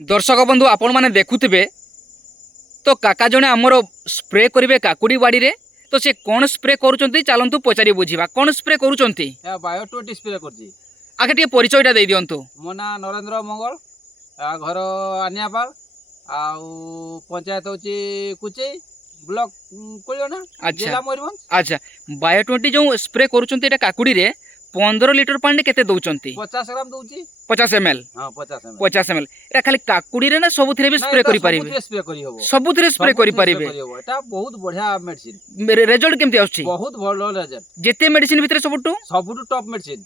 दर्शक बंधु आपण मैंने देखुवे तो काका जड़े आमर स्प्रे करेंगे काकुड़ी बाड़ी रे तो से कौन स्प्रे करुँच चलतु पचारि बुझा कौन स्प्रे करुँच बायो 20 स्प्रे करछि। आगे टे परिचयटा दे दिंतु। मो ना नरेंद्र मंगल घर आनियापाल पंचायत होची कुचई ब्लॉक कोलियोना जिला मयूरभंज। अच्छा बायो 20 जो स्प्रे करुँच काकुड़ी रे 15 लिटर पानी केते दउचंती 50 ग्राम दउची 50 ml। हां 50 ml एटा खाली काकुड़ी रे ना सबुथिरे भी स्प्रे करि परिबे सबुथिरे स्प्रे करि परिबे एटा बहुत बढ़िया मेडिसिन। रिजल्ट केमति आउची बहुत भलो रिजल्ट जेते मेडिसिन भितरे सबुटू टॉप मेडिसिन।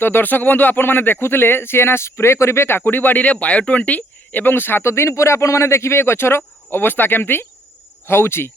तो दर्शक बंधु आपण माने देखुथिले से ना स्प्रे करिवे काकुड़ी बाड़ी रे बायो 20 एवं 7 दिन पर आपण माने देखिबे गछर अवस्था केमति होउची।